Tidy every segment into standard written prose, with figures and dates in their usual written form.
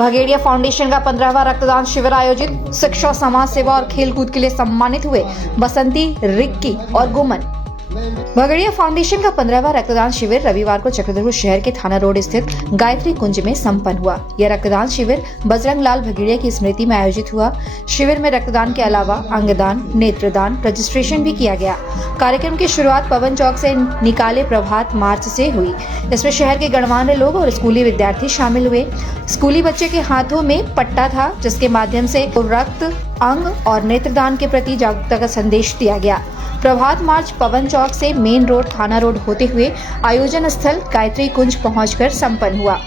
भगेड़िया foundation का 15वां रक्तदान शिविर आयोजित। शिक्षा, समाज सेवा और खेलकूद के लिए सम्मानित हुए बसंती, रिक्की और गुमन। भगेड़िया फाउंडेशन का 15वां रक्तदान शिविर रविवार को चक्रधरपुर शहर के थाना रोड स्थित गायत्री कुंज में संपन्न हुआ। यह रक्तदान शिविर बजरंग लाल भगेड़िया की स्मृति में आयोजित हुआ। शिविर में रक्तदान के अलावा अंगदान, नेत्रदान, रजिस्ट्रेशन भी किया गया। कार्यक्रम की शुरुआत पवन चौक से निकाले प्रभात मार्च से हुई। इसमें शहर के गणमान्य लोग और स्कूली विद्यार्थी शामिल हुए। स्कूली बच्चे के हाथों में पट्टा था, जिसके माध्यम से रक्त, अंग और नेत्रदान के प्रति जागरूकता का संदेश दिया गया। प्रभात मार्च पवन चौक से मेन रोड, थाना रोड होते हुए आयोजन स्थल गायत्री कुंज पहुंचकर संपन्न हुआ।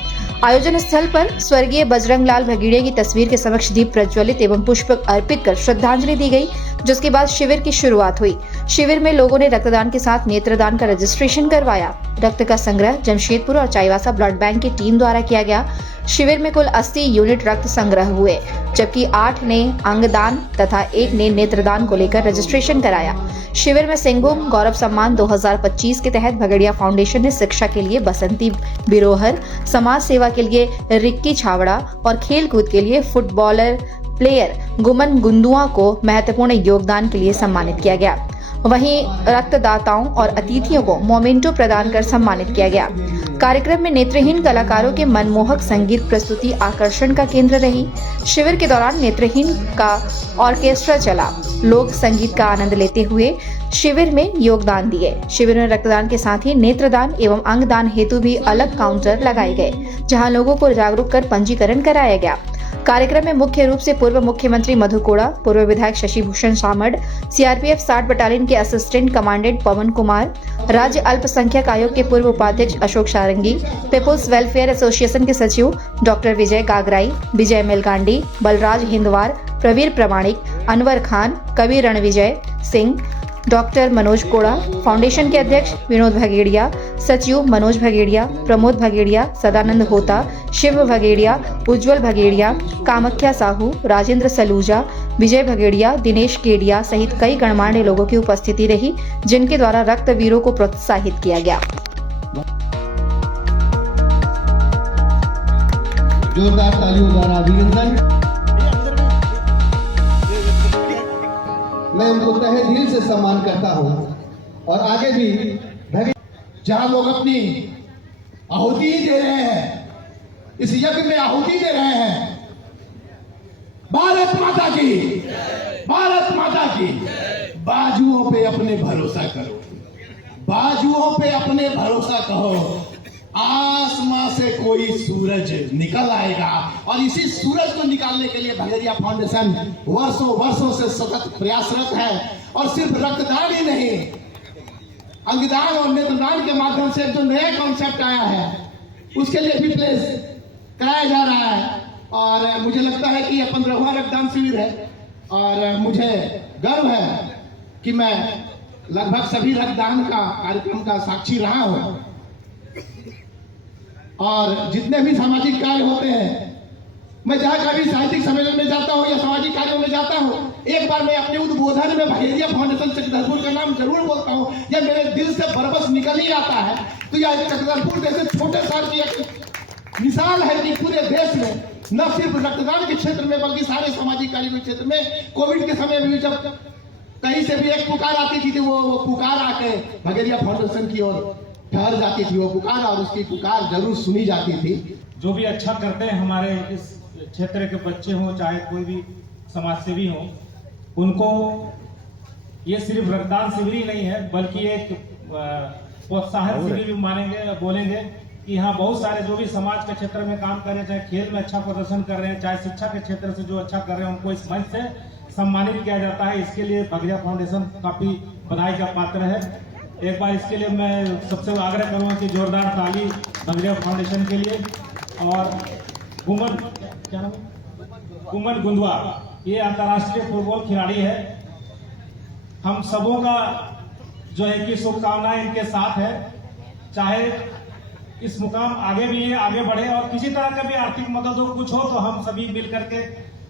आयोजन स्थल पर स्वर्गीय बजरंग लाल भगेड़िया की तस्वीर के समक्ष दीप प्रज्वलित एवं पुष्प अर्पित कर श्रद्धांजलि दी गई, जिसके बाद शिविर की शुरुआत हुई। शिविर में लोगों ने रक्तदान के साथ नेत्रदान का रजिस्ट्रेशन करवाया। रक्त का संग्रह जमशेदपुर और चाईबासा ब्लड बैंक की टीम द्वारा किया गया। शिविर में कुल 80 यूनिट रक्त संग्रह हुए, जबकि 8 ने अंगदान तथा 1 ने नेत्रदान को लेकर रजिस्ट्रेशन कराया। शिविर में सिंहभूम गौरव सम्मान 2025 के तहत भगेड़िया फाउंडेशन ने शिक्षा के लिए बसंती बिरोहर, समाज सेवा के लिए रिक्की छावड़ा और खेल कूद के लिए फुटबॉलर प्लेयर गुमन गुंदुआ को महत्वपूर्ण योगदान के लिए सम्मानित किया गया। वहीं रक्तदाताओं और अतिथियों को मोमेंटो प्रदान कर सम्मानित किया गया। कार्यक्रम में नेत्रहीन कलाकारों के मनमोहक संगीत प्रस्तुति आकर्षण का केंद्र रही। शिविर के दौरान नेत्रहीन का ऑर्केस्ट्रा चला। लोग संगीत का आनंद लेते हुए शिविर में योगदान दिए। शिविर में रक्तदान के साथ ही नेत्रदान एवं अंगदान हेतु भी अलग काउंटर लगाए गए, जहां लोगों को जागरूक कर पंजीकरण कराया गया। कार्यक्रम में मुख्य रूप से पूर्व मुख्यमंत्री मधु कोड़ा, पूर्व विधायक शशि भूषण सामड़, सीआरपीएफ 60 बटालियन के असिस्टेंट कमांडेंट पवन कुमार, राज्य अल्पसंख्यक आयोग के पूर्व उपाध्यक्ष अशोक सारंगी, पीपुल्स वेलफेयर एसोसिएशन के सचिव डॉक्टर विजय गागराई, विजय मेलगांडी, बलराज हिंदवार, प्रवीर प्रमाणिक, अनवर खान, कवि रणविजय सिंह, डॉक्टर मनोज कोड़ा, फाउंडेशन के अध्यक्ष विनोद भगेड़िया, सचिव मनोज भगेड़िया, प्रमोद भगेड़िया, सदानंद होता, शिव भगेड़िया, उज्जवल भगेड़िया, कामख्या साहू, राजेंद्र सलूजा, विजय भगेड़िया, दिनेश केडिया सहित कई गणमान्य लोगों की उपस्थिति रही, जिनके द्वारा रक्तवीरों को प्रोत्साहित किया गया। जोरदार तालियों द्वारा अभिनंदन। मैं उनको तहे दिल से सम्मान करता हूं और आगे भी जहां लोग अपनी आहुति दे रहे हैं, इस यज्ञ में आहुति दे रहे हैं। भारत माता की, भारत माता की। बाजुओं पे अपने भरोसा करो, बाजुओं पे अपने भरोसा करो। आसमां से कोई सूरज निकल आएगा और इसी सूरज को निकालने के लिए भगेड़िया फाउंडेशन वर्षों वर्षों से सतत प्रयासरत है। और सिर्फ रक्तदान ही नहीं, अंगदान और नेत्रदान के माध्यम से जो नया कॉन्सेप्ट आया है, उसके लिए फिटनेस कराया जा रहा है। और मुझे लगता है कि यह 15वां रक्तदान शिविर है और मुझे गर्व है कि मैं लगभग सभी रक्तदान का कार्यक्रम का साक्षी रहा हूं। और जितने भी सामाजिक कार्य होते हैं, मैं जहां कभी साहित्यिक सम्मेलन में जाता हूं या सामाजिक कार्यों में जाता हूं, एक बार मैं अपने उद्बोधन में भगेड़िया फाउंडेशन चक्रधरपुर का नाम जरूर बोलता हूं। यह मेरे दिल से बरबस निकल ही आता है। तो यह चक्रधरपुर जैसे छोटे शहर की एक मिसाल है कि पूरे देश में न सिर्फ रक्तदान के क्षेत्र में बल्कि सारे सामाजिक कार्य के क्षेत्र में कोविड के समय में भी जब कहीं से भी एक पुकार आती थी, वो पुकार आके भगेड़िया फाउंडेशन की ओर ठहर जाती थी। वो पुकार और उसकी पुकार जरूर सुनी जाती थी। जो भी अच्छा करते हैं हमारे इस क्षेत्र के बच्चे हों, चाहे कोई भी समाजसेवी हो, उनको ये सिर्फ रक्तदान शिविर ही नहीं है बल्कि एक प्रोत्साहन शिविर भी मानेंगे, बोलेंगे कि हाँ, बहुत सारे जो भी समाज के क्षेत्र में काम कर रहे हैं, चाहे खेल में अच्छा प्रदर्शन कर रहे हैं, चाहे शिक्षा के क्षेत्र से जो अच्छा कर रहे हैं, उनको इस मंच से सम्मानित किया जाता है। इसके लिए भगेड़िया फाउंडेशन काफी बधाई का पात्र है। एक बार इसके लिए मैं सबसे आग्रह करूंगा कि जोरदार ताली भगेड़िया फाउंडेशन के लिए। और गुमन, क्या नाम है, गुमन गुंदुआ, ये अंतर्राष्ट्रीय फुटबॉल खिलाड़ी है। हम सबों का जो है कि शुभकामनाएं इनके साथ है। चाहे इस मुकाम आगे भी है, आगे बढ़े और किसी तरह का भी आर्थिक मदद हो, कुछ हो, तो हम सभी मिल करके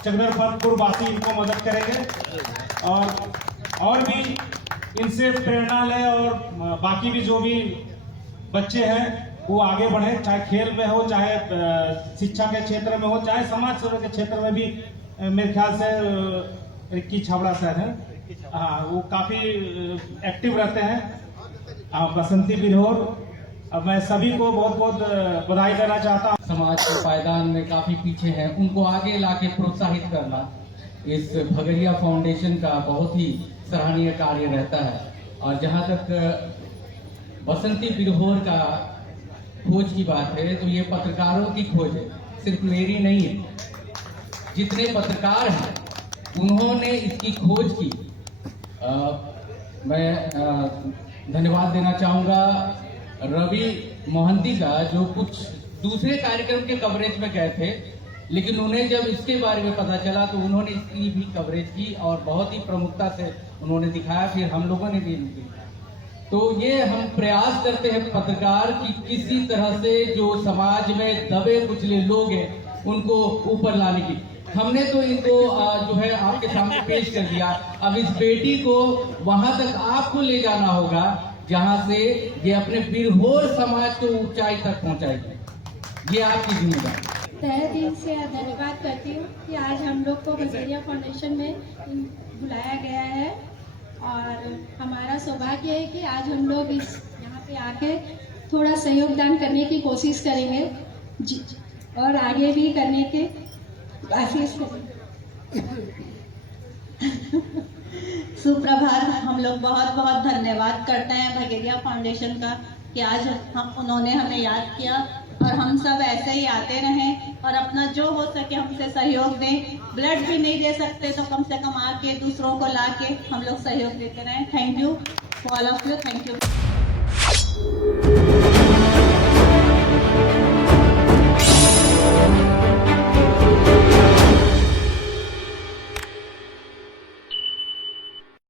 चक्रधरपुर वासी इनको मदद करेंगे और भी इनसे प्रेरणा लें। और बाकी भी जो भी बच्चे हैं वो आगे बढ़े, चाहे खेल में हो, चाहे शिक्षा के क्षेत्र में हो, चाहे समाज सेवा के क्षेत्र में भी। मेरे ख्याल से रिक्की छाबड़ा शायद है, हाँ, वो काफी एक्टिव रहते हैं। बसंती बिरहोर, अब मैं सभी को बहुत बहुत बधाई देना चाहता हूँ। समाज के पायदान में काफी पीछे हैं, उनको आगे लाके प्रोत्साहित करना इस भगरिया फाउंडेशन का बहुत ही सराहनीय कार्य रहता है। और जहां तक बसंती बिरहोर का खोज की बात है, तो ये पत्रकारों की खोज है, सिर्फ मेरी नहीं है। जितने पत्रकार हैं उन्होंने इसकी खोज की। मैं धन्यवाद देना चाहूँगा रवि मोहंती का, जो कुछ दूसरे कार्यक्रम के कवरेज में गए थे, लेकिन उन्हें जब इसके बारे में पता चला तो उन्होंने इसकी भी कवरेज की और बहुत ही प्रमुखता से उन्होंने दिखाया, फिर हम लोगों ने भी इनकी। तो ये हम प्रयास करते हैं पत्रकार की किसी तरह से जो समाज में दबे कुचले लोग हैं उनको ऊपर लाने की। हमने तो इनको जो है आपके सामने पेश कर दिया। अब इस बेटी को वहां तक आपको ले जाना होगा जहां से ये अपने बिरहोर समाज को ऊंचाई तक पहुंचाएगी। ये आपकी जिम्मेदारी। तहे दिल से धन्यवाद करती हूँ कि आज हम लोग को भगरिया फाउंडेशन में बुलाया गया है, और हमारा सौभाग्य है कि आज हम लोग इस यहाँ पे आके थोड़ा सहयोग दान करने की कोशिश करेंगे जी, और आगे भी करने के कोशिश करेंगे। सुप्रभात। हम लोग बहुत बहुत धन्यवाद करते हैं भगरिया फाउंडेशन का कि आज उन्होंने हमें याद किया, और हम सब ऐसे ही आते रहें और अपना जो हो सके हमसे सहयोग दें। ब्लड भी नहीं दे सकते तो कम से कम आके दूसरों को ला के हम लोग सहयोग देते रहें। Thank you all of you. Thank you.